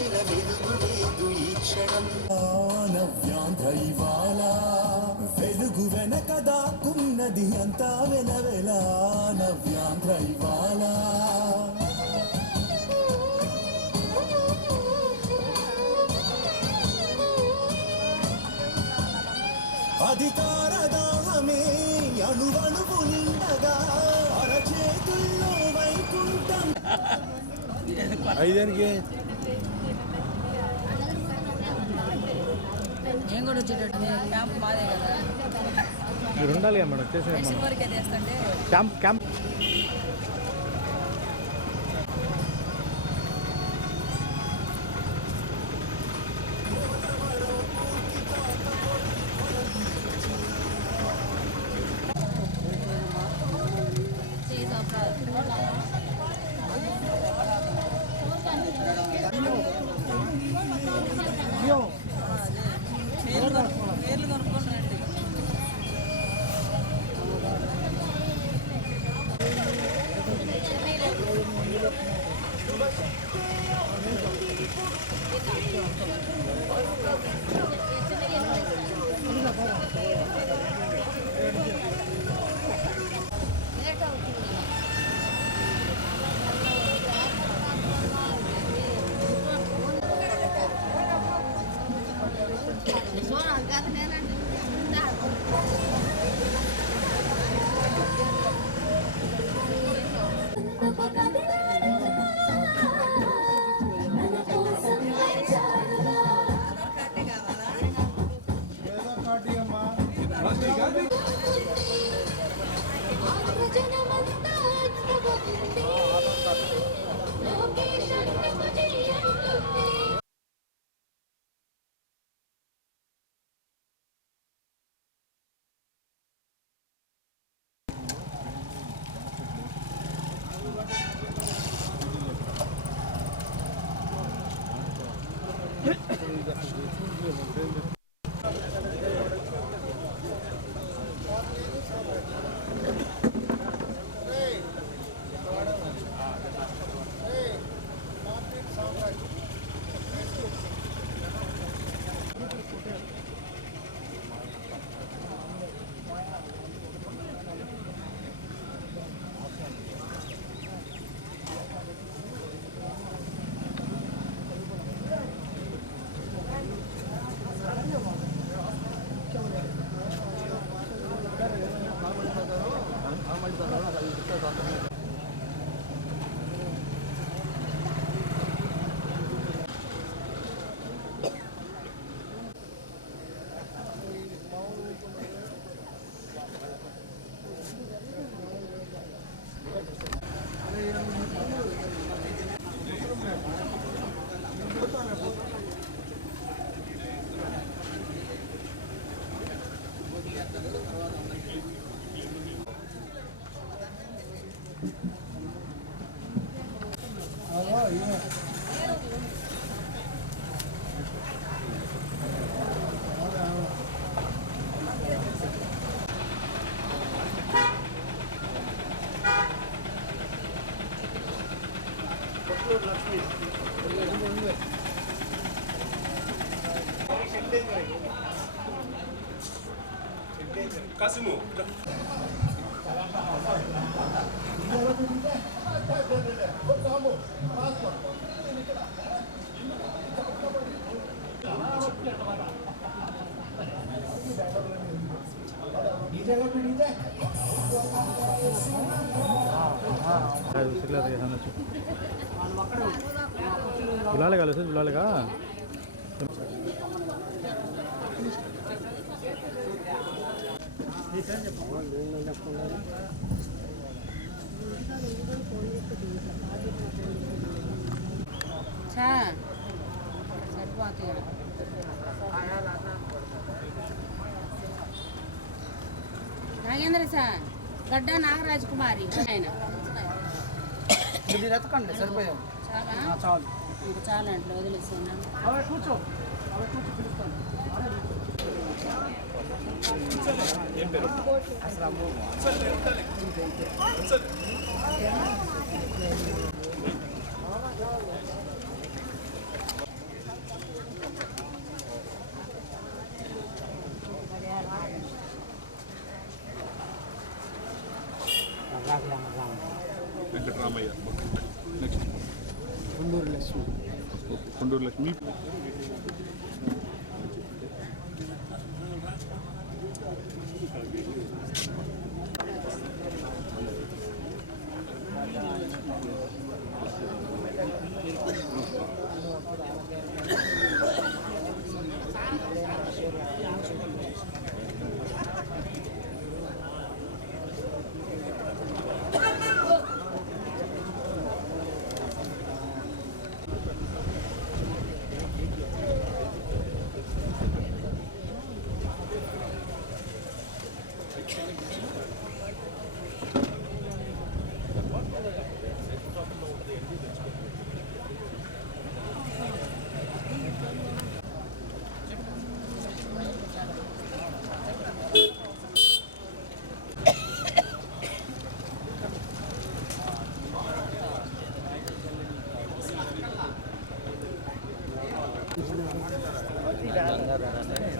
మించిన వెలుగు లేదు ఈ క్షణం. నవ్యాంధ్ర ఇవాళ వెలుగు వెనక దాక్కున్నది అంతా వెలవెల. నవ్యాంధ్ర ఇవాళ అధికార దాహమే అణువణువు నిండగా అరచేతుల్లో వైకుంఠం. ఐదానికి నేను కూడా వచ్చేటట్టు క్యాంప్ మాదే కదా మీరు ఉండాలి మేడం. వచ్చేసి వరకే చేస్తంటే క్యాంప్ పేర్లు కొనుక్కొని రండి. Kasimu. बुलालेगा लुसेस बुलालेगा నాగేంద్ర సార్ గడ్డ నాగరాజ్ కుమారి ఆయన ఎత్తకండి సరిపోయాం చాలు ఇంకా చాలా అంటే వదిలేసాను అవి కూర్చో పిలుస్తాను కొండూరు లక్ష్మి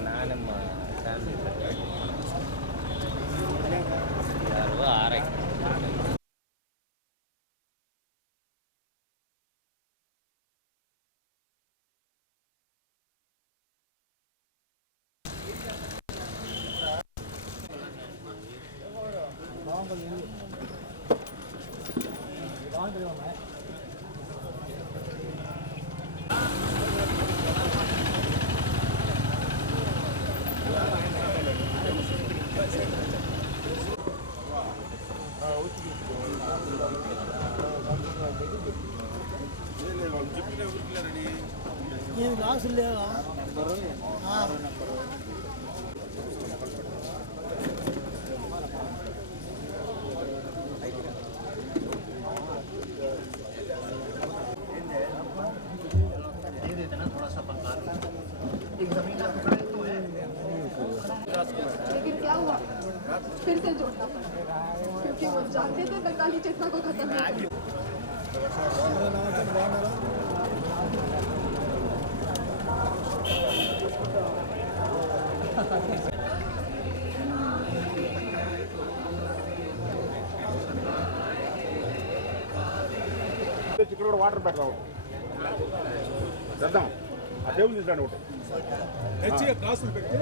నానమ్మ ఫ్యామిలీ ఆర్ఐ ఏం రాసులు లేవా लेकिन क्या हुआ फिर से जोड़ना पड़ा क्योंकि वो जानते थे 45 चेतना को खत्म नहीं ఇక్కడ కూడా వాటర్ పెడదాం చేద్దాం ఆ టేబుల్ తీసుకురండి ఒకటి తెచ్చి గ్లాసులు పెట్టి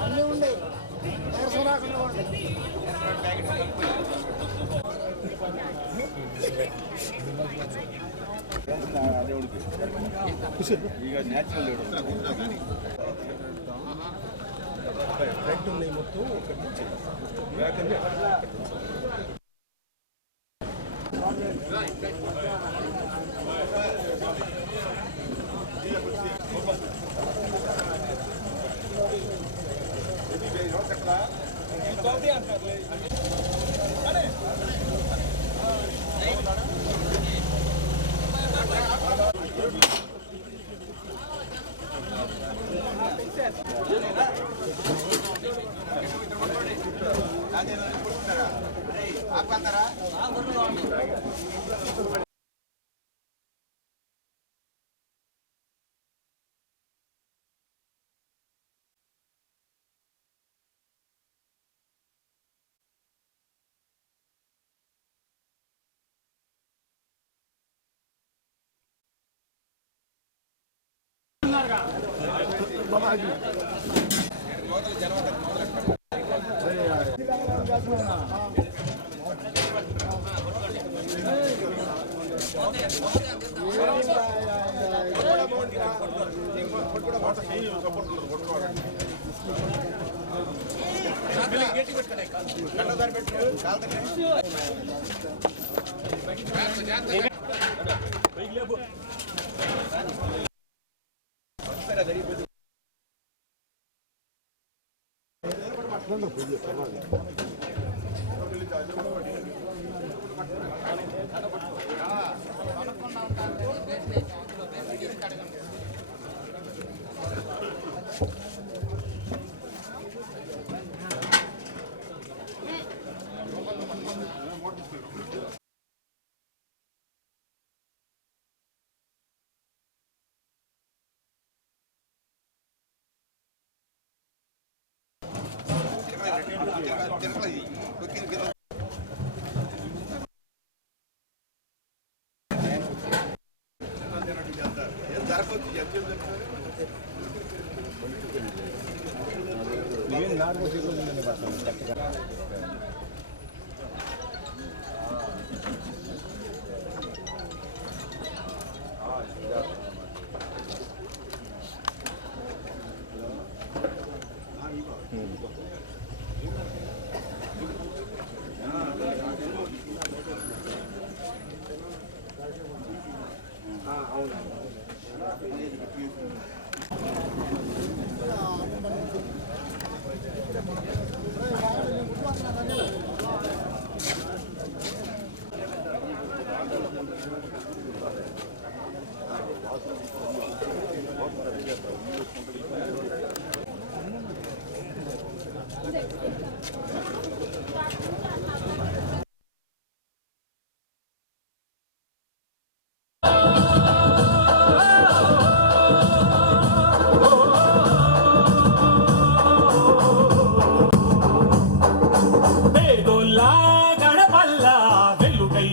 అన్నీ ఉండే నీరసం రాకుండా ఉండే ಈಗ ನ್ಯಾಚುರಲ್ ರೆಡ್ ఉన్నాయి మొత్తం ಯಾಕಂದ್ರೆ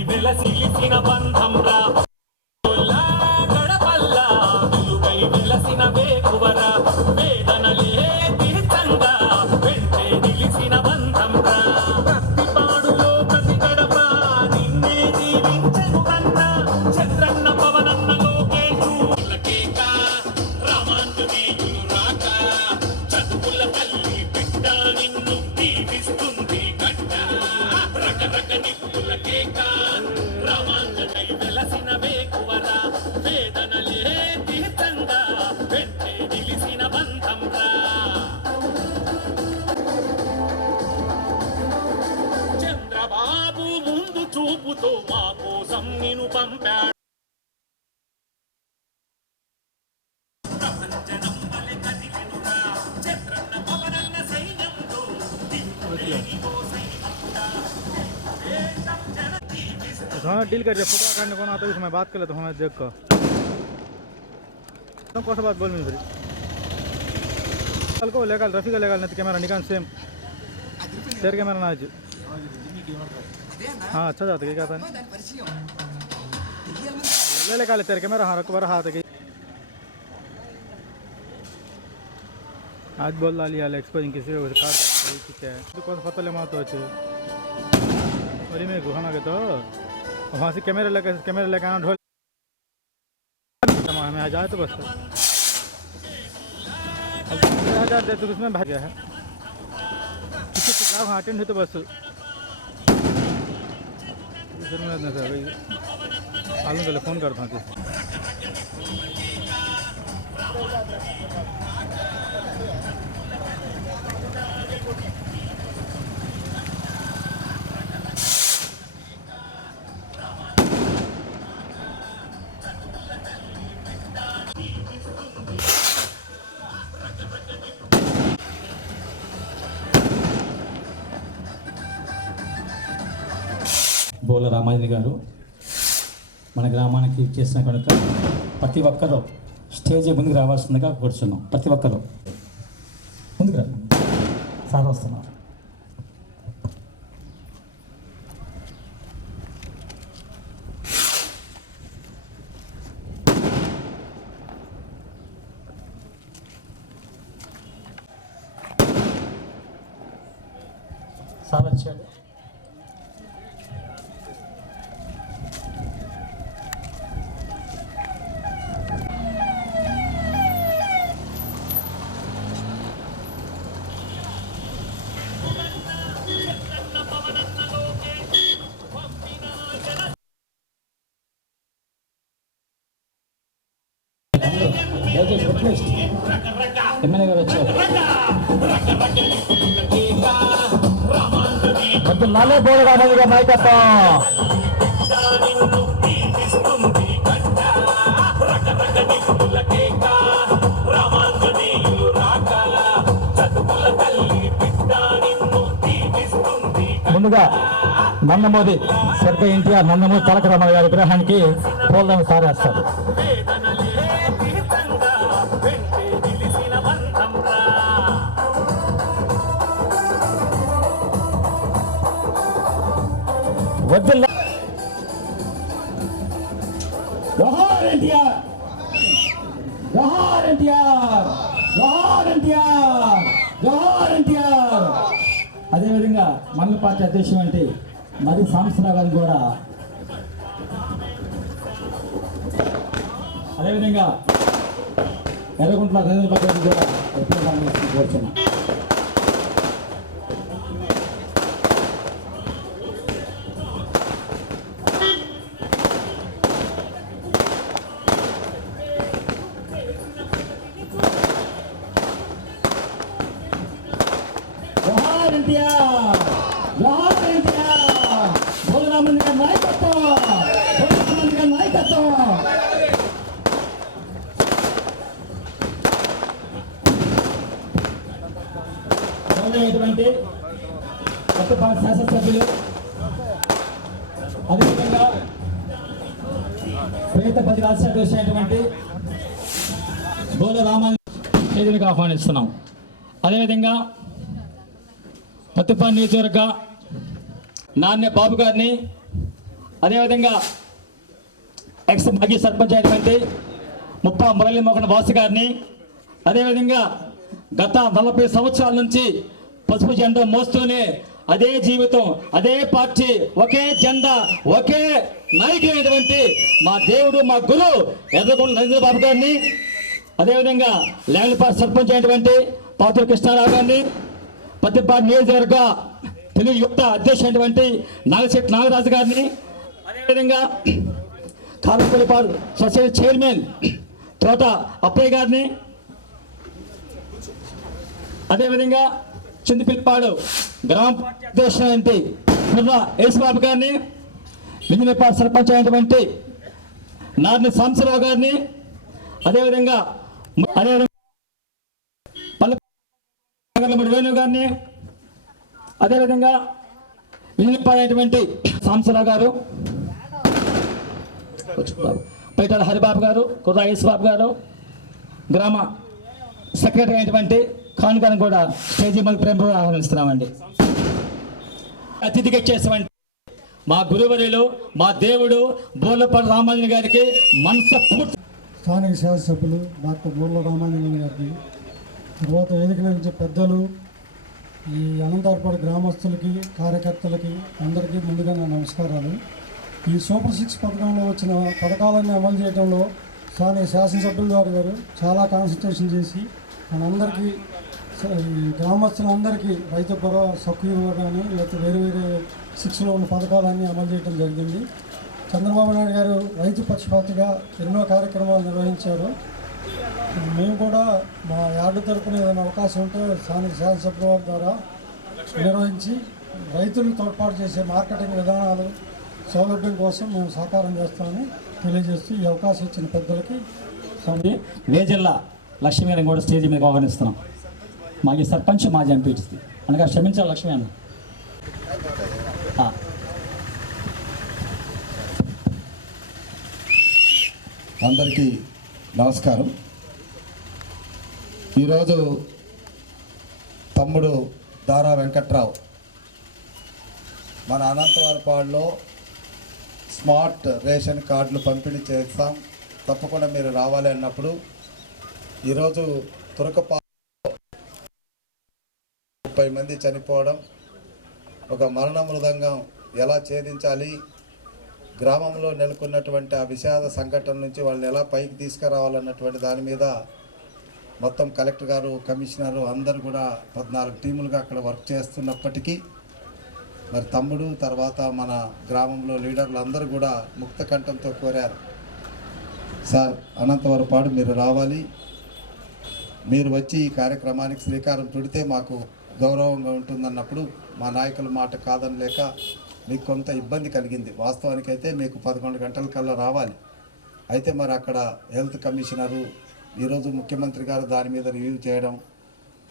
వెలసిన బంధం రా గడపల్ల వెలుగై వెలసిన వేకువరా వేదనలే తీర్థంగా వెంటే నిలిసిన బంధం రా సైన్యంతో మా కోసం నిన్ను పంపాడు. ప్రపంచనం వలె కదిలెనురా చంద్రన్న పవనన్న సైన్యంతో దిక్కులేనివో సైనికుడా. దేశం జన జీవిస్తూ हाँ डील कर जब फोटो करने कौन आता है उसमें बात कर ले तो हमें देख कर तुम कौन सा बात बोल मेरी कल को लेकर रफ़ी का लेकर नहीं तो कैमरा निकाल सेम तेरे कैमरा ना आज हाँ अच्छा जाता क्या कहता है ले लेकर तेरे कैमरा हाँ रख बार हाथ आज बोल डाली यार एक्सपोजिंग किसी को कार्ड क्या है तो कौन सा पता ले मार तो अच्छे और मैं गुहाना के तो वहाँ से कैमरा लेकर आना ढोल हमें आ जाए तो बस 1000 दे तो उसमें भाग गया है किसी किताब हाँ अटेंड हुई तो बस आलू के लिए फ़ोन करता हूँ బోల రామాజని గారు మన గ్రామానికి చేసిన కనుక ప్రతి ఒక్కరూ స్టేజ్ ముందుకు రావాల్సిందిగా కూర్చున్నాం. ప్రతి ఒక్కరూ ముందుకు రా సార్ వస్తున్నారు. సార్ వచ్చాడు. ఎమ్మెల్యే గారు వచ్చారు. లాలే బోలరామయ్య గారి నాయకత్వం. ముందుగా నందమూరి స్వర్గ ఎన్టీఆర్ నందమూరి తారక రామారావు గారి విగ్రహానికి పూలదండ సారేస్తారు. జోహార్ ఎన్టీఆర్, జోహార్ ఎన్టీఆర్, జోహార్ ఎన్టీఆర్, జోహార్ ఎన్టీఆర్. అదేవిధంగా మండల పార్టీ అధ్యక్షుడు అంటే మరి సాంబశివరావు గారిని కూడా, అదేవిధంగా ఎర్రగుంట్ల రేణుబాబు గారిని కూడా కోరుతున్నాం. జోహార్ ఎన్టీఆర్, జోహార్ ఎన్టీఆర్. బోలరామయ్య గారి నాయకత్వం, బోలరామయ్య గారి నాయకత్వం. కొత్తపాటి శాసనసభ్యులు, అదేవిధంగా పేదపల్లి రాష్ట్ర అయినటువంటి బోల రామానికి ఆహ్వానిస్తున్నాం. అదేవిధంగా కొత్తపాటి నియోజకవర్గ నాణ్య బాబు గారిని, అదేవిధంగా ఎక్స్ మాజీ సర్పంచ్ అయినటువంటి ముప్పా మురళీమోహన్ వాసు గారిని, అదేవిధంగా గత 40 సంవత్సరాల నుంచి పసుపు జెండా మోస్తూనే అదే జీవితం, అదే పార్టీ, ఒకే జెండా, ఒకే నాయకుడైనటువంటి మా దేవుడు, మా గురువు ఎర్రగొండ నరేంద్రబాబు గారిని, అదేవిధంగా లేగలపాటి సర్పంచ్ అయినటువంటి పాతూరు కృష్ణారావు గారిని, పత్తిపాటి నియోజకవర్గ తెలుగు యువత అధ్యక్షుడైనటువంటి నాగశెట్టి నాగరాజు గారిని, అదేవిధంగా కారంపల్లిపాడు సొసైటీ చైర్మన్ తోట అప్పయ్య గారిని, అదేవిధంగా చింతపిల్లిపాడు గ్రామ పార్టీ అధ్యక్షుడు యేసుబాబు గారిని, విజయపాటి సర్పంచ్ అయినటువంటి నార్ని సాంబశివరావు గారిని, అదేవిధంగా పల్లె వేణు గారిని, అదేవిధంగా విజయపాటి అయినటువంటి సాంబశివరావు గారు, పైటాల హరిబాబు గారు, కుర్రాయేశ్ బాబు గారు, గ్రామ సెక్రటరీ అయినటువంటి ఖాన్ గారిని కూడా స్టేజీ మనకు ప్రేమగా ఆహ్వానిస్తున్నామండి. అతిథిగా చేసేవంటి మా గురువరులు, మా దేవుడు బోర్లపాటి రామాంజన్ గారికి మనస్ఫూర్తి స్థానిక శాసనసభ్యులు డాక్టర్ బోర్ల రామాంజన్ గారికి, తర్వాత వేదిక నుంచి పెద్దలు, ఈ అనంతపురం గ్రామస్తులకి, కార్యకర్తలకి అందరికీ ముందుగా నా నమస్కారాలు. ఈ సూపర్ 6 పథకంలో వచ్చిన పథకాలన్నీ అమలు చేయడంలో స్థానిక శాసనసభ్యుల గారు చాలా కాన్సన్ట్రేషన్ చేసి మనందరికీ, ఈ గ్రామస్తులందరికీ రైతు భరోసా సౌకర్యం కానీ లేకపోతే వేరే వేరే 6లో ఉన్న పథకాలన్నీ అమలు చేయడం జరిగింది. చంద్రబాబు నాయుడు గారు రైతు పక్షపాతిగా ఎన్నో కార్యక్రమాలు నిర్వహించారు. మేము కూడా మా యార్డు తరపున ఏదైనా అవకాశం ఉంటే స్థానిక శాసనసభ్యుల వారి ద్వారా నిర్వహించి రైతులకు తోడ్పాటు చేసే మార్కెటింగ్ విధానాలు సౌలభ్యం కోసం మేము సహకారం చేస్తామని తెలియజేస్తూ ఈ అవకాశం ఇచ్చిన పెద్దలకి వేజిల్లా లక్ష్మీ గారిని కూడా స్టేజ్ మీద ఆహ్వానిస్తున్నాం. మాజీ సర్పంచ్, మాజీ ఎంపీటీసీ అనగా క్షమించాలి లక్ష్మీ అన్న. అందరికీ నమస్కారం. ఈరోజు తమ్ముడు దారా వెంకట్రావు మన అనంతవరపాడులో స్మార్ట్ రేషన్ కార్డులు పంపిణీ చేస్తాం, తప్పకుండా మీరు రావాలి అన్నప్పుడు ఈరోజు తురకపా 30 మంది చనిపోవడం, ఒక మరణ మృదంగం ఎలా ఛేదించాలి, గ్రామంలో నెలకొన్నటువంటి ఆ విషాద సంఘటన నుంచి వాళ్ళని ఎలా పైకి తీసుకురావాలన్నటువంటి దాని మీద మొత్తం కలెక్టర్ గారు, కమిషనరు అందరూ కూడా 14 టీములుగా అక్కడ వర్క్ చేస్తున్నప్పటికీ మరి తమ్ముడు తర్వాత మన గ్రామంలో లీడర్లు అందరూ కూడా ముక్త కంఠంతో కోరారు, సార్ అనంతవరపాడు మీరు రావాలి, మీరు వచ్చి ఈ కార్యక్రమానికి శ్రీకారం చుడితే మాకు గౌరవంగా ఉంటుందన్నప్పుడు మా నాయకుల మాట కాదని లేక మీకు కొంత ఇబ్బంది కలిగింది. వాస్తవానికైతే మీకు 11 గంటల కల్లా రావాలి. అయితే మరి అక్కడ హెల్త్ కమిషనరు, ఈరోజు ముఖ్యమంత్రి గారు దాని మీద రివ్యూ చేయడం,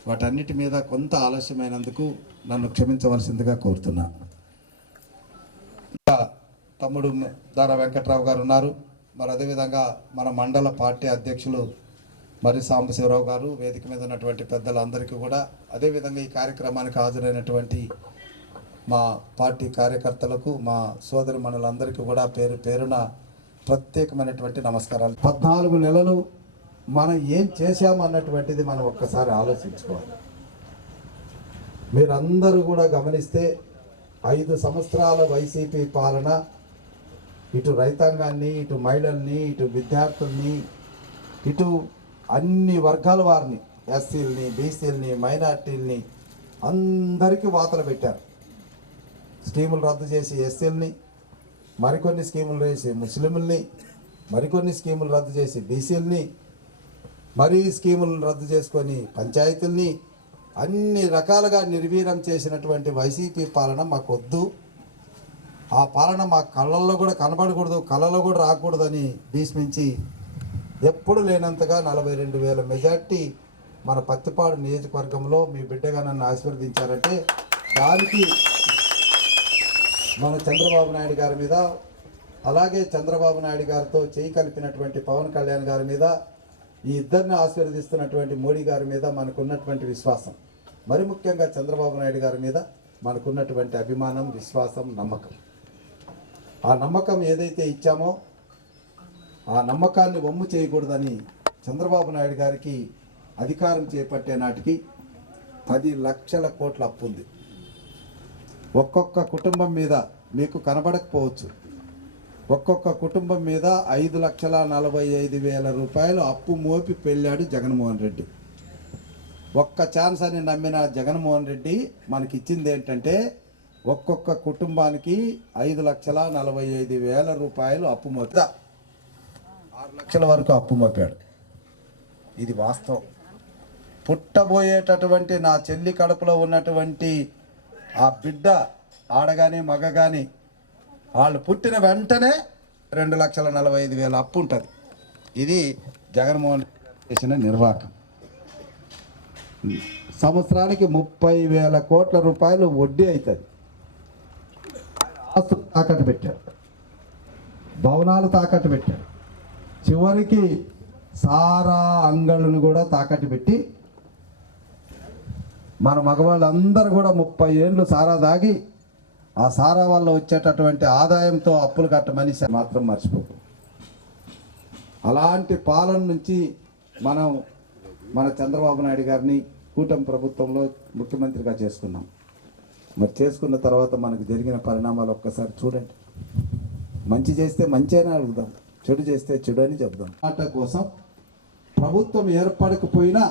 వాటన్నిటి మీద కొంత ఆలస్యమైనందుకు నన్ను క్షమించవలసిందిగా కోరుతున్నా. ఇంకా తమ్ముడు దారా వెంకట్రావు గారు ఉన్నారు. మరి అదేవిధంగా మన మండల పార్టీ అధ్యక్షులు మరి సాంబశివరావు గారు, వేదిక మీద ఉన్నటువంటి పెద్దలందరికీ కూడా, అదేవిధంగా ఈ కార్యక్రమానికి హాజరైనటువంటి మా పార్టీ కార్యకర్తలకు, మా సోదరి మనులందరికీ కూడా పేరు పేరున ప్రత్యేకమైనటువంటి నమస్కారాలు. 14 నెలలు మనం ఏం చేశామన్నటువంటిది మనం ఒక్కసారి ఆలోచించుకోవాలి. మీరందరూ కూడా గమనిస్తే 5 సంవత్సరాల వైసీపీ పాలన ఇటు రైతాంగాన్ని, ఇటు మహిళల్ని, ఇటు విద్యార్థుల్ని, ఇటు అన్ని వర్గాల వారిని, ఎస్సీలని, బీసీలని, మైనార్టీలని అందరికీ వాతలు పెట్టారు. స్కీములు రద్దు చేసి ఎస్సీలని, మరికొన్ని స్కీములు వేసి ముస్లింలని, మరికొన్ని స్కీములు రద్దు చేసి బీసీలని, మరీ స్కీములను రద్దు చేసుకొని పంచాయతీల్ని అన్ని రకాలుగా నిర్వీర్యం చేసినటువంటి వైసీపీ పాలన మాకు వద్దు, ఆ పాలన మా కళ్ళల్లో కూడా కనబడకూడదు, కళ్ళలో కూడా రాకూడదని భీష్మించి ఎప్పుడు లేనంతగా 42,000 మెజార్టీ మన పత్తిపాడు నియోజకవర్గంలో మీ బిడ్డగా నన్ను ఆశీర్వదించారంటే దానికి మన చంద్రబాబు నాయుడు గారి మీద, అలాగే చంద్రబాబు నాయుడు గారితో చేయి కలిపినటువంటి పవన్ కళ్యాణ్ గారి మీద, ఈ ఇద్దరిని ఆశీర్వదిస్తున్నటువంటి మోడీ గారి మీద మనకున్నటువంటి విశ్వాసం, మరి ముఖ్యంగా చంద్రబాబు నాయుడు గారి మీద మనకున్నటువంటి అభిమానం, విశ్వాసం, నమ్మకం, ఆ నమ్మకం ఏదైతే ఇచ్చామో ఆ నమ్మకాన్ని వమ్ము చేయకూడదని చంద్రబాబు నాయుడు గారికి అధికారం చేపట్టే నాటికి 10 లక్షల కోట్ల అప్పు ఉంది. ఒక్కొక్క కుటుంబం మీద మీకు కనబడకపోవచ్చు, ఒక్కొక్క కుటుంబం మీద 5,45,000 రూపాయలు అప్పు మోపి పెళ్ళాడు జగన్మోహన్ రెడ్డి. ఒక్క ఛాన్స్ అని నమ్మిన జగన్మోహన్ రెడ్డి మనకి ఇచ్చింది ఏంటంటే ఒక్కొక్క కుటుంబానికి 5,45,000 రూపాయలు అప్పు మోపి 6 లక్షల వరకు అప్పు మోపాడు. ఇది వాస్తవం. పుట్టబోయేటటువంటి నా చెల్లి కడుపులో ఉన్నటువంటి ఆ బిడ్డ, ఆడగాని మగ కానీ వాళ్ళు పుట్టిన వెంటనే 2,45,000 అప్పు ఉంటుంది. ఇది జగన్మోహన్ రెడ్డి చేసిన నిర్వాహకం. సంవత్సరానికి 30,000 కోట్ల రూపాయలు వడ్డీ అవుతుంది. ఆస్తులు తాకట్టు పెట్టారు, భవనాలు తాకట్టు పెట్టారు, చివరికి సారా అంగళ్ళను కూడా తాకట్టు పెట్టి మన మగవాళ్ళందరూ కూడా 30 ఏళ్ళు సారా దాగి ఆ సారా వల్ల వచ్చేటటువంటి ఆదాయంతో అప్పులు కట్టమని మాత్రం మర్చిపోకు. అలాంటి పాలన నుంచి మనం మన చంద్రబాబు నాయుడు గారిని కూటమి ప్రభుత్వంలో ముఖ్యమంత్రిగా చేసుకున్నాం. మరి చేసుకున్న తర్వాత మనకు జరిగిన పరిణామాలు ఒక్కసారి చూడండి. మంచి చేస్తే మంచి అని అడుగుదాం, చెడు చేస్తే చెడు అని చెప్దాం. మాట కోసం ప్రభుత్వం ఏర్పడకపోయినా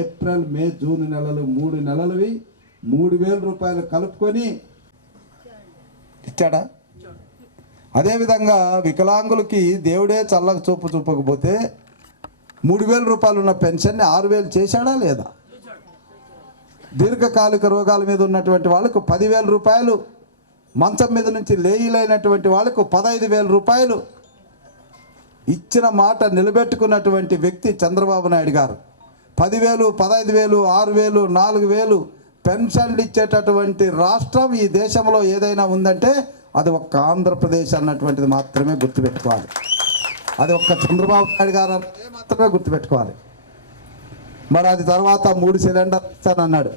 ఏప్రిల్, మే, జూన్ నెలలు 3 నెలలవి 3,000 రూపాయలు కలుపుకొని ఇచ్చాడా? అదేవిధంగా వికలాంగులకి దేవుడే చల్లక చూపు చూపకపోతే 3,000 రూపాయలు ఉన్న పెన్షన్ని 6,000 చేశాడా లేదా? దీర్ఘకాలిక రోగాల మీద ఉన్నటువంటి వాళ్ళకు 10,000 రూపాయలు, మంచం మీద నుంచి లేయిలైనటువంటి వాళ్ళకు 15,000 రూపాయలు ఇచ్చిన మాట నిలబెట్టుకున్నటువంటి వ్యక్తి చంద్రబాబు నాయుడు గారు. 10,000, 15,000, 6,000, 4,000 పెన్షన్లు ఇచ్చేటటువంటి రాష్ట్రం ఈ దేశంలో ఏదైనా ఉందంటే అది ఒక్క ఆంధ్రప్రదేశ్ అన్నటువంటిది మాత్రమే గుర్తుపెట్టుకోవాలి. అది ఒక్క చంద్రబాబు నాయుడు గారు అన్నదే మాత్రమే గుర్తుపెట్టుకోవాలి. మరి అది తర్వాత 3 సిలిండర్ ఇస్తానన్నాడు.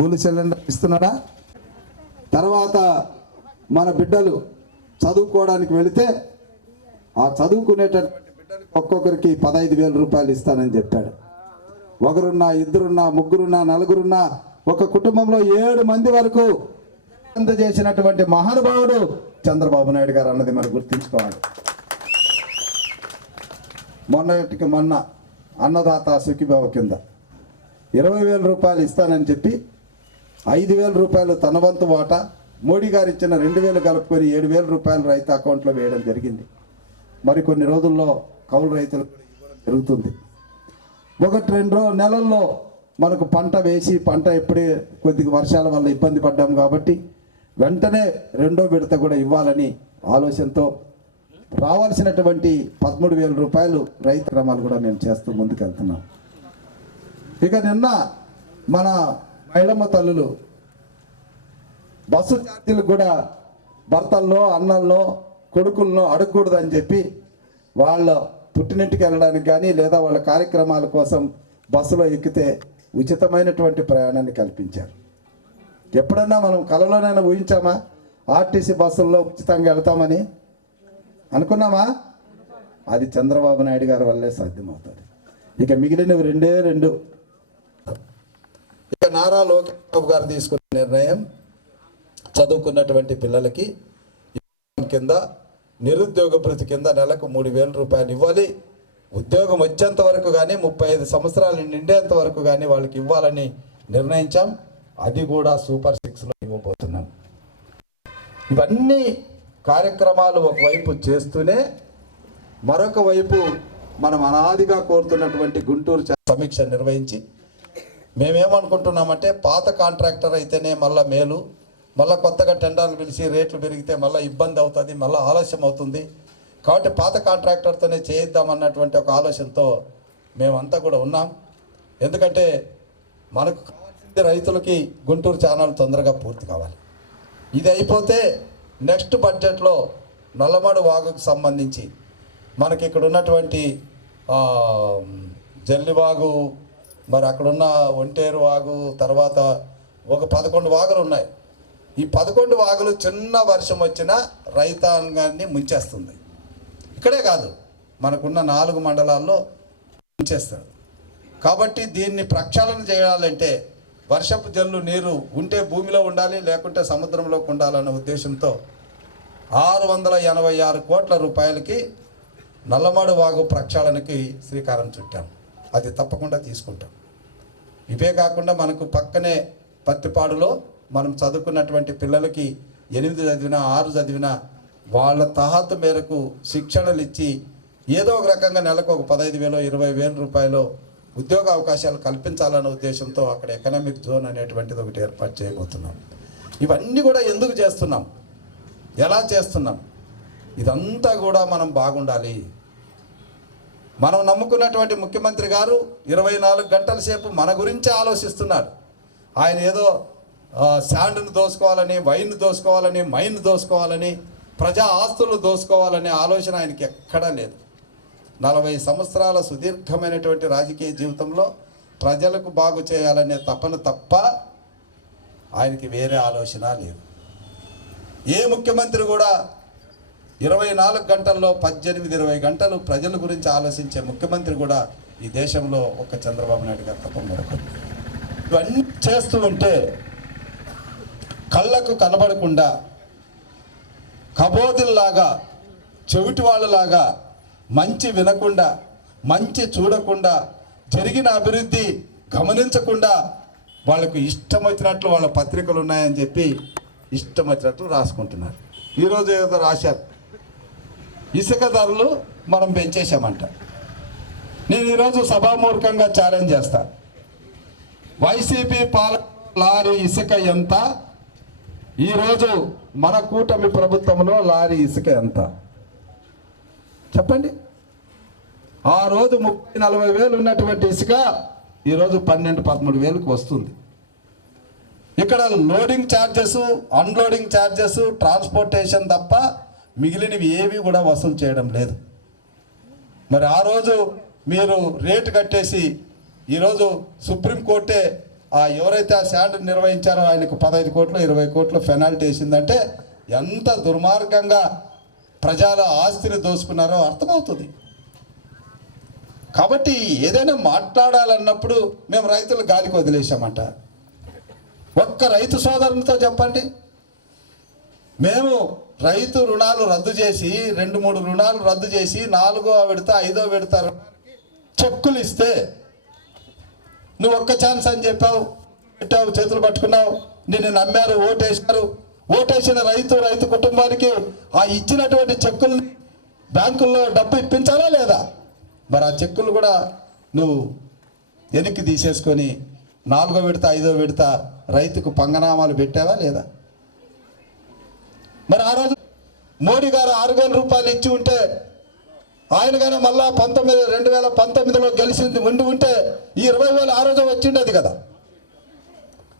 3 సిలిండర్ ఇస్తున్నాడా? తర్వాత మన బిడ్డలు చదువుకోవడానికి వెళితే ఆ చదువుకునేటటువంటి బిడ్డలకు ఒక్కొక్కరికి 15,000 రూపాయలు ఇస్తానని చెప్పాడు. ఒకరున్నా, ఇద్దరున్నా, ముగ్గురున్నా, నలుగురున్నా, ఒక కుటుంబంలో 7 మంది వరకు అందజేసినటువంటి మహానుభావుడు చంద్రబాబు నాయుడు గారు అన్నది మనం గుర్తుంచుకోవాలి. మొన్నటికి మొన్న అన్నదాత సుఖీభావ కింద 20,000 రూపాయలు ఇస్తానని చెప్పి 5,000 రూపాయలు తన వంతు వాటా, మోడీ గారు ఇచ్చిన 2,000 కలుపుకొని 7,000 రూపాయలు రైతు అకౌంట్లో వేయడం జరిగింది. మరి కొన్ని రోజుల్లో కౌలు రైతులకు జరుగుతుంది. 1-2 నెలల్లో మనకు పంట వేసి పంట ఎప్పుడే కొద్దిగా వర్షాల వల్ల ఇబ్బంది పడ్డాం కాబట్టి వెంటనే 2వ విడత కూడా ఇవ్వాలని ఆలోచనతో రావాల్సినటువంటి 13,000 రూపాయలు రైతు క్రమాలు కూడా మేము చేస్తూ ముందుకెళ్తున్నాం. ఇక నిన్న మన మహిళమ్మ తల్లులు బస్సు ఛార్జీలకు కూడా భర్తల్లో, అన్నల్లో, కొడుకులను అడగకూడదని చెప్పి వాళ్ళ పుట్టినింటికి వెళ్ళడానికి కానీ లేదా వాళ్ళ కార్యక్రమాల కోసం బస్సులో ఎక్కితే ఉచితమైనటువంటి ప్రయాణాన్ని కల్పించారు. ఎప్పుడన్నా మనం కలలోనైనా ఊహించామా ఆర్టీసీ బస్సుల్లో ఉచితంగా వెళ్తామని? అనుకున్నామా? అది చంద్రబాబు నాయుడు గారి వల్లే సాధ్యమవుతుంది. ఇక మిగిలినవి 2 ఇక నారా లోకేష్ బాబు గారు తీసుకున్న నిర్ణయం చదువుకున్నటువంటి పిల్లలకి కింద నిరుద్యోగ భృతి కింద నెలకు 3,000 రూపాయలు ఇవ్వాలి. ఉద్యోగం వచ్చేంత వరకు కానీ 35 సంవత్సరాలు నిండేంత వరకు కానీ వాళ్ళకి ఇవ్వాలని నిర్ణయించాం. అది కూడా సూపర్ 6లో ఇవ్వబోతున్నాం. ఇవన్నీ కార్యక్రమాలు ఒకవైపు చేస్తూనే మరొక వైపు మనం అనాదిగా కోరుతున్నటువంటి గుంటూరు సమీక్ష నిర్వహించి మేమేమనుకుంటున్నామంటే పాత కాంట్రాక్టర్ అయితేనే మళ్ళీ మేలు, మళ్ళీ కొత్తగా టెండర్లు పిలిచి రేట్లు పెరిగితే మళ్ళీ ఇబ్బంది అవుతుంది, మళ్ళీ ఆలస్యం అవుతుంది. కాబట్టి పాత కాంట్రాక్టర్తోనే చేయిద్దామన్నటువంటి ఒక ఆలోచనతో మేమంతా కూడా ఉన్నాం. ఎందుకంటే మనకు కావాల్సింది రైతులకి గుంటూరు ఛానల్ తొందరగా పూర్తి కావాలి. ఇది అయిపోతే నెక్స్ట్ బడ్జెట్లో నల్లమడు వాగుకు సంబంధించి మనకి ఇక్కడ ఉన్నటువంటి జల్లివాగు, మరి అక్కడున్న ఒంటేరు వాగు, తర్వాత ఒక 11 వాగులు ఉన్నాయి. ఈ 11 వాగులు చిన్న వర్షం వచ్చినా రైతాంగాన్ని ముంచేస్తుంది. ఇక్కడే కాదు, మనకున్న 4 మండలాల్లో ముంచేస్తారు. కాబట్టి దీన్ని ప్రక్షాళన చేయాలంటే వర్షపు జల్లు నీరు ఉంటే భూమిలో ఉండాలి, లేకుంటే సముద్రంలోకి ఉండాలన్న ఉద్దేశంతో 686 కోట్ల రూపాయలకి నల్లమడు వాగు ప్రక్షాళనకి శ్రీకారం చుట్టాం. అది తప్పకుండా తీసుకుంటాం. ఇవే కాకుండా మనకు పక్కనే పత్తిపాడులో మనం చదువుకున్నటువంటి పిల్లలకి 8 చదివినా 6 చదివినా వాళ్ళ తహతు మేరకు శిక్షణలు ఇచ్చి ఏదో ఒక రకంగా నెలకు ఒక 15,000 20,000 రూపాయలు ఉద్యోగ అవకాశాలు కల్పించాలన్న ఉద్దేశంతో అక్కడ ఎకనామిక్ జోన్ అనేటువంటిది ఒకటి ఏర్పాటు చేయబోతున్నాం. ఇవన్నీ కూడా ఎందుకు చేస్తున్నాం? ఎలా చేస్తున్నాం? ఇదంతా కూడా మనం బాగుండాలి. మనం నమ్ముకున్నటువంటి ముఖ్యమంత్రి గారు 24 గంటల సేపు మన గురించే ఆలోచిస్తున్నాడు. ఆయన ఏదో శాండ్ను దోసుకోవాలని, వైన్ దోసుకోవాలని, మైన్ దోసుకోవాలని, ప్రజా ఆస్తులు దోసుకోవాలనే ఆలోచన ఆయనకి ఎక్కడా లేదు. 40 సంవత్సరాల సుదీర్ఘమైనటువంటి రాజకీయ జీవితంలో ప్రజలకు బాగు చేయాలనే తపన తప్ప ఆయనకి వేరే ఆలోచన లేదు. ఏ ముఖ్యమంత్రి కూడా 24 గంటల్లో 18-20 గంటలు ప్రజల గురించి ఆలోచించే ముఖ్యమంత్రి కూడా ఈ దేశంలో ఒక్క చంద్రబాబు నాయుడు గారు తప్ప మరొకరు. ఇవన్నీ చేస్తూ ఉంటే కళ్ళకు కనబడకుండా కబోదుల్లాగా, చెవిటి వాళ్ళలాగా, మంచి వినకుండా, మంచి చూడకుండా, జరిగిన అభివృద్ధి గమనించకుండా వాళ్ళకు ఇష్టం వచ్చినట్లు వాళ్ళ పత్రికలు ఉన్నాయని చెప్పి ఇష్టం వచ్చినట్లు రాసుకుంటున్నారు. ఈరోజు ఏదో రాశారు, ఇసుక ధరలు మనం పెంచేశామంట. నేను ఈరోజు సభామూర్ఖంగా ఛాలెంజ్ చేస్తాను. వైసీపీ పాలన లారీ ఇసుక ఎంత? ఈరోజు మన కూటమి ప్రభుత్వంలో లారీ ఇసుక ఎంత చెప్పండి. ఆ రోజు 30-40 వేలు ఉన్నటువంటి ఇసుక ఈరోజు 12-13 వేలకు వస్తుంది. ఇక్కడ loading charges, unloading charges, transportation తప్ప మిగిలినవి ఏవి కూడా వసూలు చేయడం లేదు. మరి ఆ రోజు మీరు రేటు కట్టేసి ఈరోజు సుప్రీంకోర్టే ఎవరైతే ఆ శాండ్ నిర్వహించారో ఆయనకు 15 కోట్లు 20 కోట్లు పెనాల్టీ వేసిందంటే ఎంత దుర్మార్గంగా ప్రజల ఆస్తిని దోసుకున్నారో అర్థమవుతుంది. కాబట్టి ఏదైనా మాట్లాడాలన్నప్పుడు మేము రైతులు గాలికి వదిలేసామంట. ఒక్క రైతు సోదరునితో చెప్పండి, మేము రైతు రుణాలు రద్దు చేసి 2-3 రుణాలు రద్దు చేసి 4వ విడత 5వ విడత చెక్కులు ఇస్తే నువ్వు ఒక్క ఛాన్స్ అని చెప్పావు, పెట్టావు, చేతులు పట్టుకున్నావు, నిన్ను నమ్మారు, ఓటేశారు. ఓటేసిన రైతు కుటుంబానికి ఆ ఇచ్చినటువంటి చెక్కుల్ని బ్యాంకుల్లో డబ్బు ఇప్పించాలా లేదా? మరి ఆ చెక్కులు కూడా నువ్వు వెనక్కి తీసేసుకొని 4వ విడత 5వ విడత రైతుకు పంగనామాలు పెట్టావా లేదా? మరి ఆ రోజు మోడీ గారు 6,000 రూపాయలు ఇచ్చి ఉంటే ఆయన కానీ మళ్ళా 2019లో గెలిచింది ఉంటే ఈ 20,000 ఆ రోజు వచ్చిండేది కదా.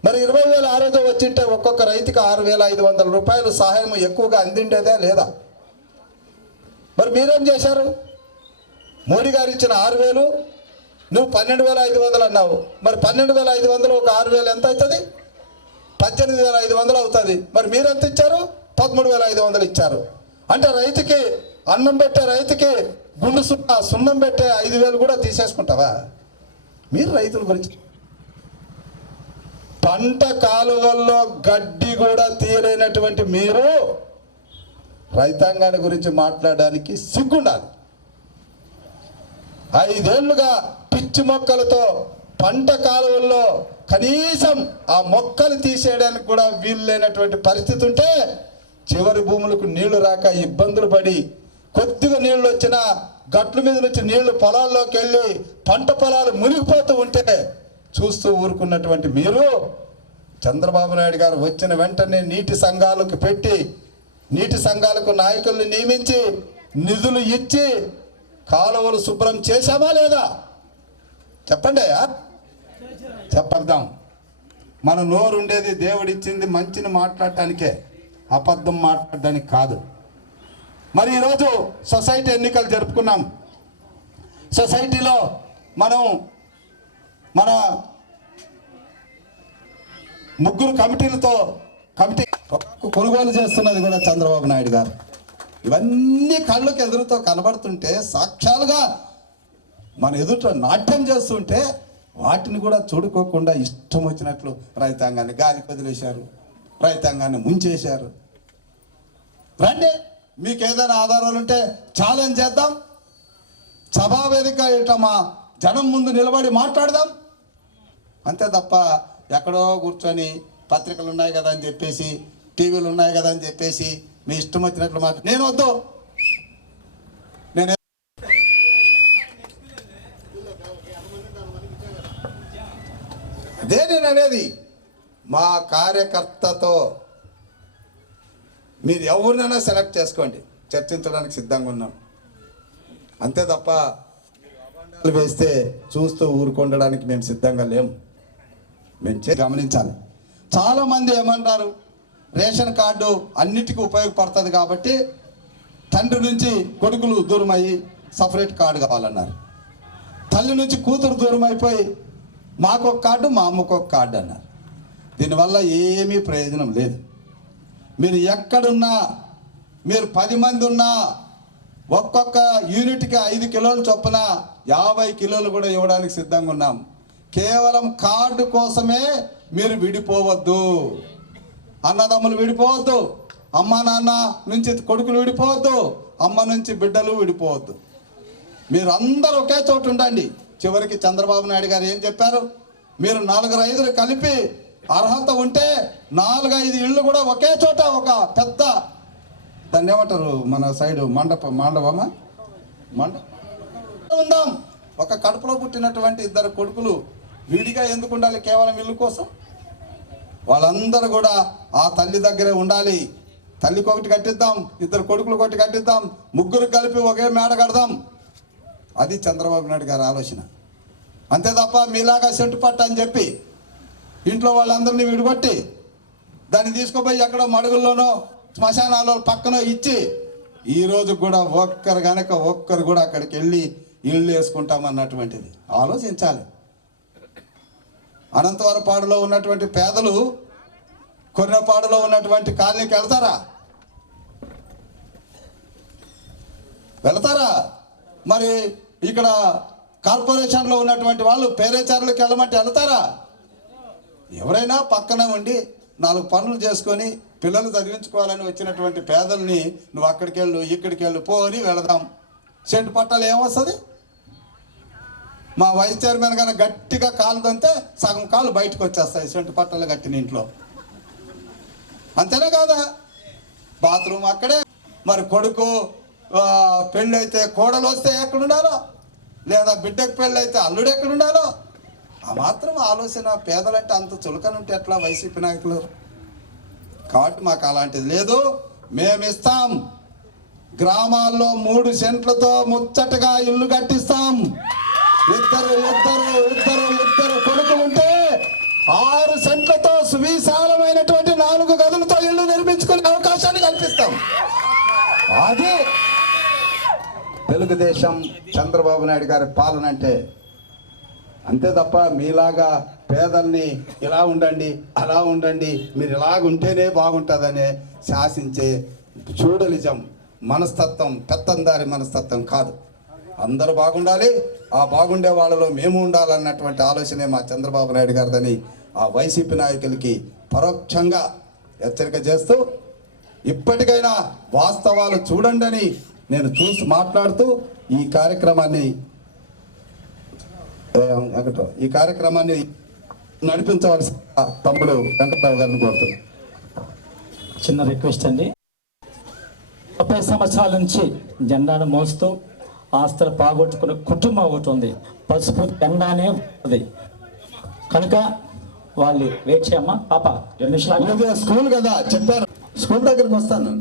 మరి 20,000 ఆ రోజు వచ్చింటే ఒక్కొక్క రైతుకి 6,500 రూపాయలు సహాయం ఎక్కువగా అందిండేదా లేదా? మరి మీరేం చేశారు? మోడీ గారు ఇచ్చిన 6,000 నువ్వు 12,500 అన్నావు. మరి 12,500 ఒక 6,000 ఎంత అవుతుంది? 18,500 అవుతుంది. మరి మీరెంత ఇచ్చారు? 13,500 ఇచ్చారు. అంటే రైతుకి అన్నం పెట్టే రైతుకి గుండు సున్నం పెట్టే 5,000 కూడా తీసేసుకుంటావా? మీరు రైతుల గురించి పంట కాలువల్లో గడ్డి కూడా తీయలేనటువంటి మీరు రైతాంగాన్ని గురించి మాట్లాడడానికి సిగ్గుండాలి. 5 ఏళ్లుగా పిచ్చి మొక్కలతో పంట కాలువల్లో కనీసం ఆ మొక్కలు తీసేయడానికి కూడా వీలు లేనటువంటి పరిస్థితి ఉంటే చివరి భూములకు నీళ్లు రాక ఇబ్బందులు పడి కొద్దిగా నీళ్లు వచ్చినా గట్ల మీద నుంచి నీళ్లు పొలాల్లోకి వెళ్ళి పంట పొలాలు మునిగిపోతూ ఉంటే చూస్తూ ఊరుకున్నటువంటి మీరు చంద్రబాబు నాయుడు గారు వచ్చిన వెంటనే నీటి సంఘాలకు పెట్టి నీటి సంఘాలకు నాయకుల్ని నియమించి నిధులు ఇచ్చి కాలువలు శుభ్రం చేశామా లేదా చెప్పండి. చెప్పద్దాం. మన నోరు ఉండేది దేవుడిచ్చింది మంచిని మాట్లాడటానికే, అబద్ధం మాట్లాడడానికి కాదు. మరి ఈరోజు సొసైటీ ఎన్నికలు జరుపుకున్నాం. సొసైటీలో మన 3 కమిటీలతో కమిటీ కొనుగోలు చేస్తున్నది కూడా చంద్రబాబు నాయుడు గారు. ఇవన్నీ కళ్ళకు ఎదురుతో కనబడుతుంటే సాక్ష్యాలుగా మన ఎదుట నాట్యం చేస్తుంటే వాటిని కూడా చూడుకోకుండా ఇష్టం వచ్చినట్లు రైతాంగాన్ని గాలికి వదిలేశారు, రైతాంగాన్ని ముంచేశారు. రండి, మీకు ఏదైనా ఆధారాలు ఉంటే ఛాలెంజ్ చేద్దాం. సభావేదిక ఇట్లా మా జనం ముందు నిలబడి మాట్లాడదాం. అంతే తప్ప ఎక్కడో కూర్చొని పత్రికలు ఉన్నాయి కదా అని చెప్పేసి, టీవీలు ఉన్నాయి కదా అని చెప్పేసి మీ ఇష్టం వచ్చినట్లు నేను వద్దు. అదే నేను అనేది, మా కార్యకర్తతో మీరు ఎవరినైనా సెలెక్ట్ చేసుకోండి, చర్చించడానికి సిద్ధంగా ఉన్నాం. అంతే తప్ప అభాండాలు వేస్తే చూస్తూ ఊరుకొండడానికి మేము సిద్ధంగా లేము. మేము గమనించాలి. చాలామంది ఏమంటారు, రేషన్ కార్డు అన్నిటికీ ఉపయోగపడుతుంది కాబట్టి తండ్రి నుంచి కొడుకులు దూరం అయ్యి సపరేట్ కార్డు కావాలన్నారు. తల్లి నుంచి కూతురు దూరం అయిపోయి మాకొక కార్డు మా అమ్మకొక కార్డు అన్నారు. దీనివల్ల ఏమీ ప్రయోజనం లేదు. మీరు ఎక్కడున్నా, మీరు 10 మంది ఉన్నా ఒక్కొక్క యూనిట్కి 5 కిలోలు చొప్పున 50 కిలోలు కూడా ఇవ్వడానికి సిద్ధంగా ఉన్నాం. కేవలం కార్డు కోసమే మీరు విడిపోవద్దు. అన్నదమ్ములు విడిపోవద్దు, అమ్మ నాన్న నుంచి కొడుకులు విడిపోవద్దు, అమ్మ నుంచి బిడ్డలు విడిపోవద్దు. మీరు అందరూ ఒకే చోట ఉండండి. చివరికి చంద్రబాబు నాయుడు గారు ఏం చెప్పారు, మీరు 4-5 కలిపి అర్హత ఉంటే 4-5 ఇళ్ళు కూడా ఒకే చోట ఒక పెద్ద, దాన్ని ఏమంటారు మన సైడు మండపమా ఉందాం. ఒక కడుపులో పుట్టినటువంటి 2 కొడుకులు విడిగా ఎందుకు ఉండాలి? కేవలం ఇల్లు కోసం. వాళ్ళందరూ కూడా ఆ తల్లి దగ్గరే ఉండాలి. తల్లికి ఒకటి కట్టిద్దాం, 2 కొడుకులకు ఒకటి కట్టిద్దాం, 3 కలిపి ఒకే మేడ కడదాం. అది చంద్రబాబు నాయుడు గారి ఆలోచన. అంతే తప్ప మీలాగా సెట్టు పట్టు అని చెప్పి ఇంట్లో వాళ్ళందరినీ విడిగొట్టి దాన్ని తీసుకుపోయి ఎక్కడో మడుగుల్లోనో శ్మశానాల్లో పక్కనో ఇచ్చి ఈరోజు కూడా ఒక్కరు కూడా అక్కడికి వెళ్ళి ఇళ్ళు వేసుకుంటామన్నటువంటిది ఆలోచించాలి. అనంతవరపాడులో ఉన్నటువంటి పేదలు కొర్రపాడులో ఉన్నటువంటి కాలనీకి వెళతారా? మరి ఇక్కడ కార్పొరేషన్లో ఉన్నటువంటి వాళ్ళు పేరేచారులకు వెళ్ళమంటే వెళతారా? ఎవరైనా పక్కన ఉండి 4 పనులు చేసుకొని పిల్లలు చదివించుకోవాలని వచ్చినటువంటి పేదల్ని నువ్వు అక్కడికి వెళ్ళు ఇక్కడికి వెళ్ళు పోని వెళదాం. సెంటు పట్టాలు ఏమొస్తుంది? మా వైస్ చైర్మన్ గారు గట్టిగా కాలు దంతే సగం కాళ్ళు బయటకు వచ్చేస్తాయి సెంటు పట్టాలు కట్టిన ఇంట్లో. అంతేనా కాదా? బాత్రూమ్ అక్కడే. మరి కొడుకు పెళ్ళి అయితే కోడలు వస్తే ఎక్కడుండాలో, లేదా బిడ్డకు పెళ్ళి అయితే అల్లుడు ఎక్కడుండాలో ఆ మాత్రం ఆలోచన. పేదలంటే అంత చులకనుంటే ఎట్లా వైసీపీ నాయకులు? కాబట్టి మాకు అలాంటిది లేదు. మేమిస్తాం. గ్రామాల్లో 3 సెంట్లతో ముచ్చటగా ఇల్లు కట్టిస్తాం. ఇద్దరు కొడుకులు ఉంటే 6 సెంట్లతో సువిశాలమైనటువంటి 4 గదులతో ఇల్లు నిర్మించుకునే అవకాశాన్ని కల్పిస్తాం. అది తెలుగుదేశం చంద్రబాబు నాయుడు గారి పాలన అంటే. అంతే తప్ప మీలాగా పేదల్ని ఇలా ఉండండి అలా ఉండండి మీరు ఇలాగుంటేనే బాగుంటుందనే శాసించే ఫ్యూడలిజం మనస్తత్వం, పెత్తందారి మనస్తత్వం కాదు. అందరూ బాగుండాలి, ఆ బాగుండే వాళ్ళలో మేము ఉండాలన్నటువంటి ఆలోచనే మా చంద్రబాబు నాయుడు గారిదని ఆ వైసీపీ నాయకులకి పరోక్షంగా హెచ్చరిక చేస్తూ ఇప్పటికైనా వాస్తవాలు చూడండి అని నేను చూసి మాట్లాడుతూ ఈ కార్యక్రమాన్ని నడిపించవలసిన తమ్ముడు వెంకటరావు గారిని కోరుతున్నాను. చిన్న రిక్వెస్ట్ అండి. 30 సంవత్సరాల నుంచి జెండాను మోస్తూ ఆస్తులు పోగొట్టుకున్న కుటుంబం ఒకటి ఉంది. పసుపు జెండానే ఉంది కనుక వాళ్ళు వెయిట్ చేయమ్మా. పాప 2 నిమిషాలు. స్కూల్ కదా చెప్పారు, స్కూల్ దగ్గరికి వస్తాను.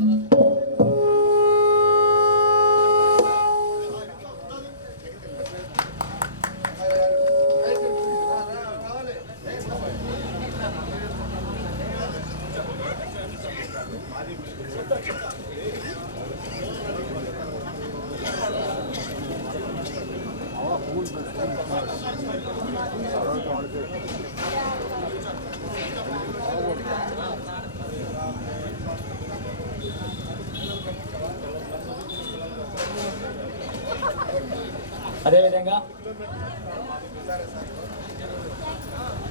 అదేవిధంగా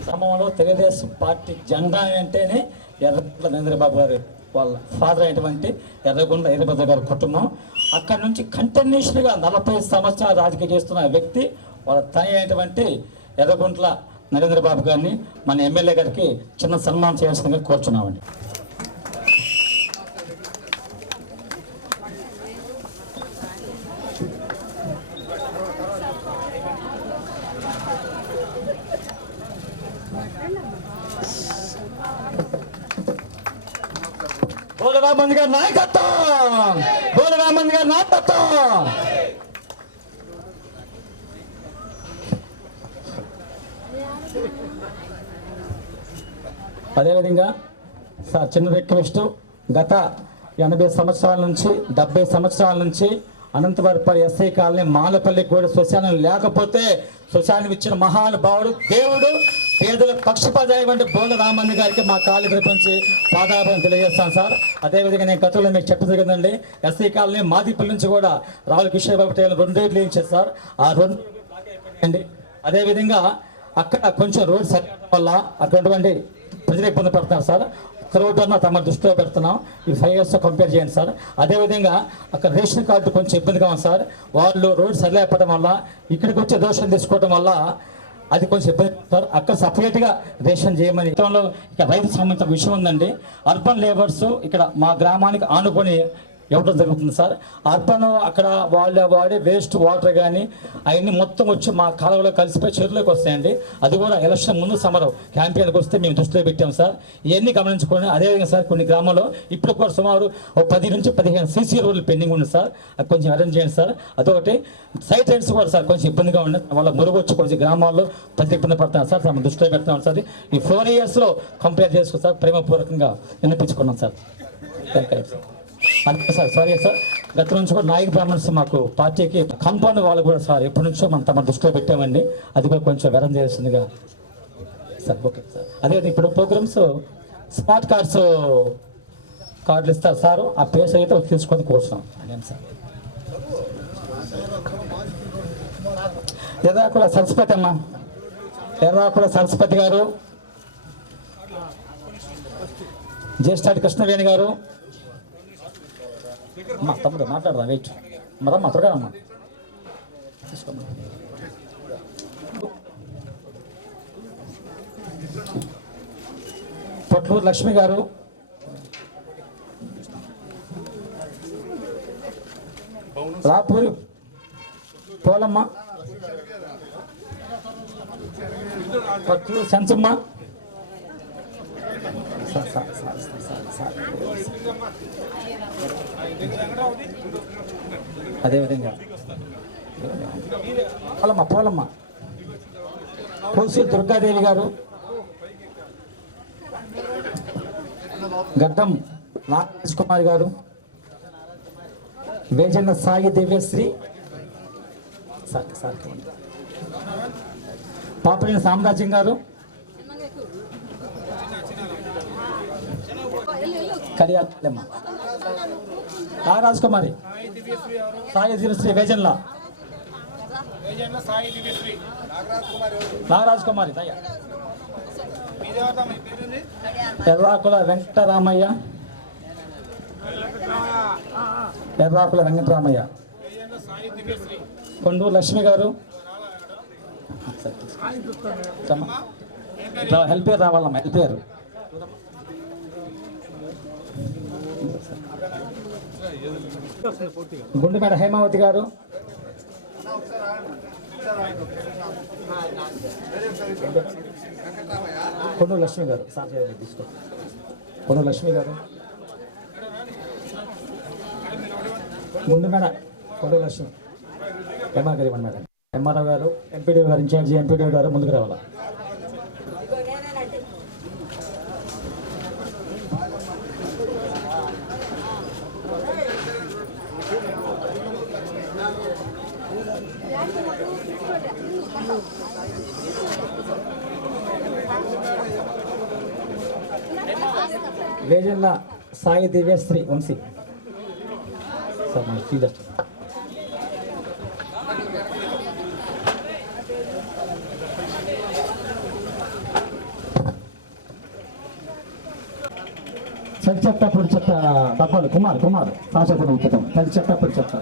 గ్రామంలో తెలుగుదేశం పార్టీ జెండా అంటేనే ఎర్రగుంట్ల నరేంద్రబాబు గారు వాళ్ళ ఫాదర్ అయినటువంటి ఎర్రగుంట్ల వీరభద్ర గారి కుటుంబం. అక్కడి నుంచి కంటిన్యూషన్గా 40 సంవత్సరాలు రాజకీయం చేస్తున్న వ్యక్తి వాళ్ళ తన అయినటువంటి ఎర్రగుంట్ల నరేంద్రబాబు గారిని మన ఎమ్మెల్యే గారికి చిన్న సన్మానం చేయాల్సిందిగా కోరుచున్నామండి. बोल రామంది గారి నాయకత్వం, బోల రామంది గారి నాయకత్వం. అదేవిధంగా సార్ చిన్న రిక్వెస్ట్, గత 80 సంవత్సరాల నుంచి 70 సంవత్సరాల నుంచి అనంతవరపల్లి ఎస్ఐ కాలనీ మాలపల్లి కూడా శ్మశానం లేకపోతే శ్మశానం ఇచ్చిన మహానుభావుడు దేవుడు పేదల పక్షపాతాయి వంటి బోల రామన్న గారికి మా కాళ్ళు గురించి పాదాభం తెలియజేస్తాను సార్. అదేవిధంగా నేను గతంలో మీకు చెప్పడం జరిగిందండి, ఎస్ఐ కాలనీ మాదిపల్లి నుంచి కూడా రావుల కిషోర్ బాబు 2 రేట్లు ఇచ్చారు సార్. ఆ 2 అండి. అదేవిధంగా అక్కడ కొంచెం రోడ్ సరి వల్ల అటువంటి ప్రజలు ఇబ్బంది పడుతున్నారు సార్. ఒక్క రోడ్డు అన్న తమ దృష్టిలో పెడుతున్నాం. ఈ 5 yearsతో కంపేర్ చేయండి సార్. అదేవిధంగా అక్కడ రేషన్ కార్డు కొంచెం ఇబ్బందిగా ఉంది సార్. వాళ్ళు రోడ్డు సరిలేకపోవడం వల్ల ఇక్కడికి వచ్చే దోషం తీసుకోవడం వల్ల అది కొంచెం ఇబ్బంది సార్. అక్కడ సపరేట్గా రేషన్ చేయమని గతంలో ఇక రైతు సంబంధించిన విషయం ఉందండి. అర్బన్ లేబర్స్ ఇక్కడ మా గ్రామానికి ఆనుకొని ఇవ్వడం జరుగుతుంది సార్. అర్బన్ అక్కడ వాళ్ళు వాడే వేస్ట్ వాటర్ కానీ అవన్నీ మొత్తం వచ్చి మా కాలువలో కలిసిపోయి చెరువులోకి వస్తాయండి. అది కూడా ఎలక్షన్ ముందు సమ్మర్ క్యాంపెయిన్కి వస్తే మేము దృష్టిలో పెట్టాం సార్. ఇవన్నీ గమనించుకోండి. అదేవిధంగా సార్ కొన్ని గ్రామాల్లో ఇప్పుడు కూడా సుమారు 10 నుంచి 15 సీసీ రోడ్లు పెండింగ్ ఉంది సార్. అది కొంచెం అరేంజ్ చేయండి సార్. అదొకటి సైట్ రైట్స్ కూడా సార్ కొంచెం ఇబ్బందిగా ఉండే వాళ్ళ మురుగు వచ్చి కొంచెం గ్రామాల్లో ప్రతి ఇబ్బంది పడుతున్నారు సార్. మనం దృష్టిలో పెడుతున్నాం సార్. ఈ 4 yearsలో కంపేర్ చేసుకో సార్ ప్రేమపూర్వకంగా వినిపించుకున్నాం సార్. అంతే సార్. సారీ సార్, గత నుంచి కూడా నాయక బ్రాహ్మణ్స్ మాకు పార్టీకి కంపౌండ్ వాళ్ళు కూడా సార్ ఎప్పటి నుంచో మనం తమ దృష్టిలో పెట్టామండి. అది కూడా కొంచెం వెరం చేస్తుందిగా సార్. Okay sir. అదేవిధంగా ఇప్పుడు ప్రోగ్రామ్స్ స్మార్ట్ కార్డులు ఇస్తారు సార్. ఆ పేస్ అయితే తీసుకొని కూర్చున్నాం అదేం సార్. ఎర్రాకుల సరస్వతి అమ్మ, ఎర్రాకుల సరస్వతి గారు, జ్యేష్ఠాటి కృష్ణవేణి గారు, అమ్మా తమ్ముడు మాట్లాడదా వెయిట్ మరమ్మా త్వరగా అమ్మా తీసుకోమ్మా. పొట్లూరు లక్ష్మి గారు, రాపూరి పోలమ్మ, పొట్లూరు సెంచమ్మ, అదేవిధంగా పోలమ్మ కోసి దుర్గాదేవి గారు, గడ్డం రాజ్ కుమార్ గారు, వేజన్న సాయి దివ్యశ్రీ, పాపలేని సామ్రాజ్యం గారు, కడియాలమ్మ, రాజకుమారి, సాయి దివ్యశ్రీ, వేజన్ల నాగరాజకుమారి, ఎర్రాకుల వెంకటరామయ్య, ఎర్రాకుల వెంకటరామయ్య, కొండూరు లక్ష్మి గారు, హెల్ప్ రావాలమ్మా, హెల్ప్ గుండెపేట హేమావతి గారు, కొండూరు లక్ష్మి గారు, తీసుకో కొండూరు లక్ష్మి గారు, గుండెపేట కొండూరు లక్ష్మి, ఎంఆర్ గారు ఇవ్వండి మేడం, ఎంఆర్ఓ గారు, ఎంపీడీ గారు, ఇన్ఛార్జి ఎంపీడీ గారు ముందుకు రావాలా. వేజల్ల సాయి దివ్యశ్రీ వంశీ సార్ మన శ్రీదర్ తడి చెత్త పొడి చెత్త డబ్బాలు కుమార్ సాచతను ఉత్తకం తడి చెత్త పొడి చెత్త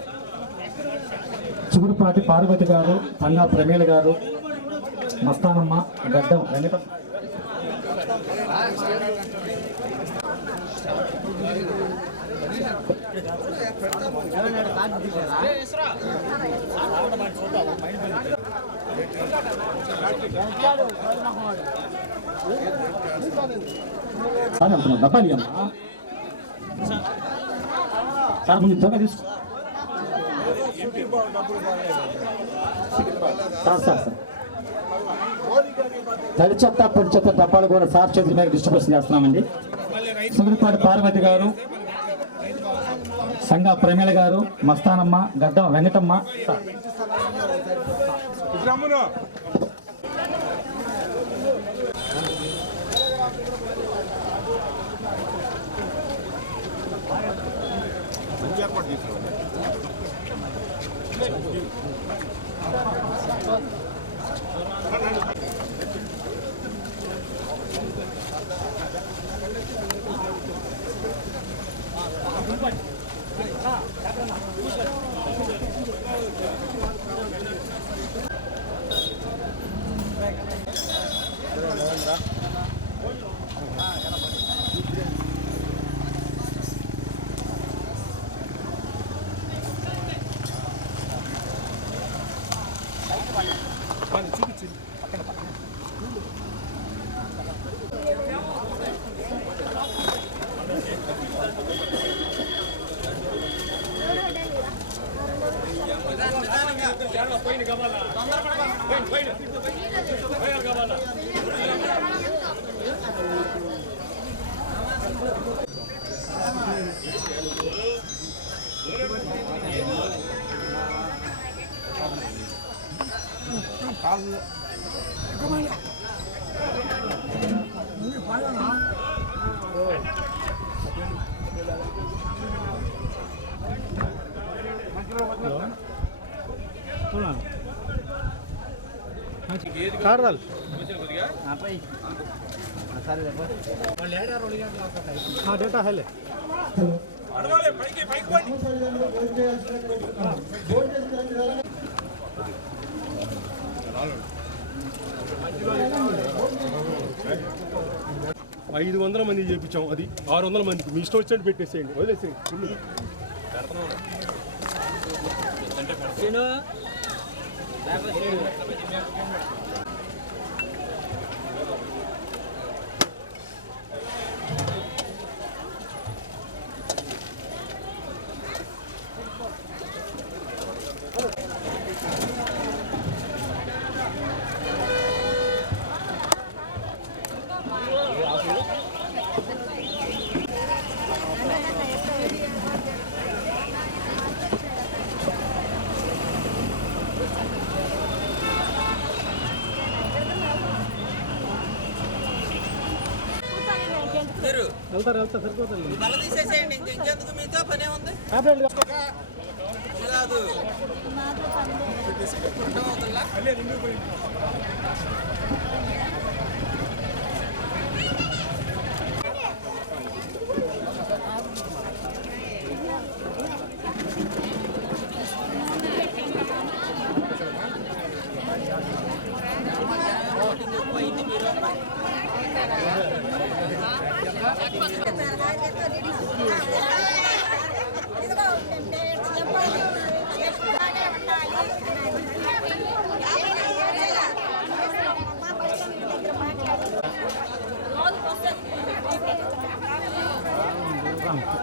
చిగురుపాటి పార్వతి గారు, పంగా ప్రమేల గారు, మస్తానమ్మ, గడ్డం వెంకట, డబ్బాలి అమ్మా సార్ ముందు త్వరగా తీసుకో సార్ తడి చెత్త పొడి చెత్త డబ్బాలు కూడా సార్ చేతుల మీద డిస్ట్రిబ్యూషన్ చేస్తున్నామండి. సుగుడిపాటి పార్వతి గారు, సంఘ ప్రమేళ గారు, మస్తానమ్మ, గడ్డం వెంకటమ్మ. కార్దాల్ డేటా హైలే 500 మంది చేయించాం, అది 600 మందికి మీ ఇష్టం వచ్చినట్టు పెట్టేసేయండి, వదిలేసేయండి. వెళ్తారు సరిపోతుంది. ఇంకెందుకు మీతో పనే ఉంది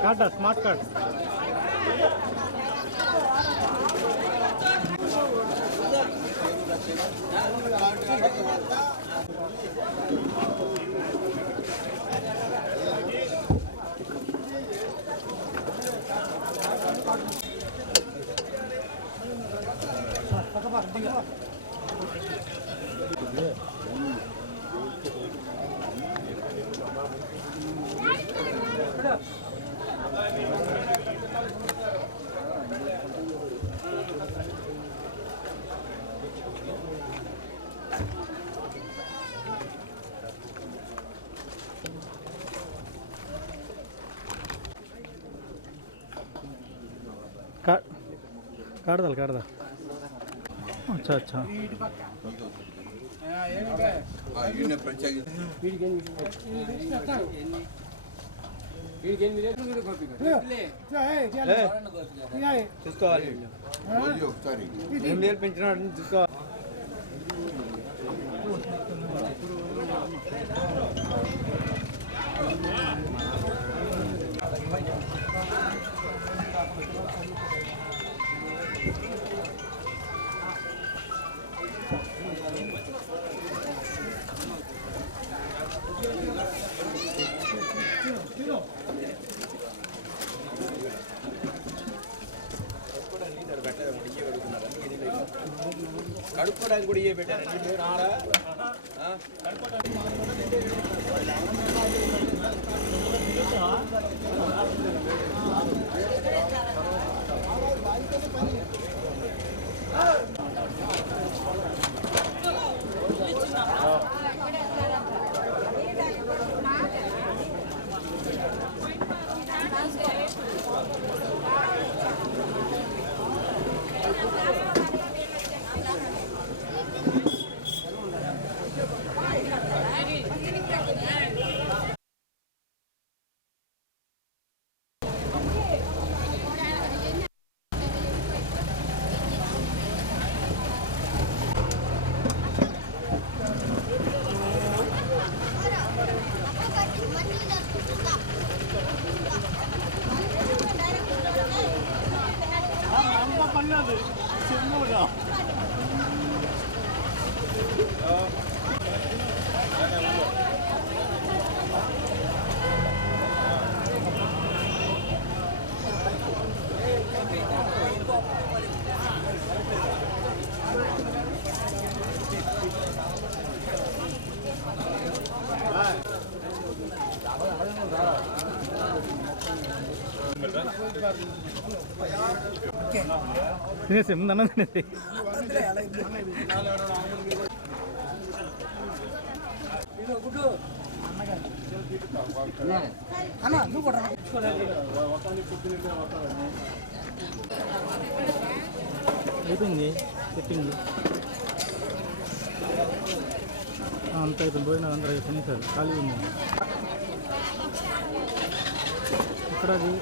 కార్డ్ స్మార్ట్ కార్డ్ काट दल अच्छा अच्छा చూసుకోవాలి తినేసి ముందు అన్నం తినేసి అయిపోయింది చెప్పింది అంత అయిపోయింది భోజనం అందరూ తినేసారు ఖాళీ ఉంది ఇక్కడ అది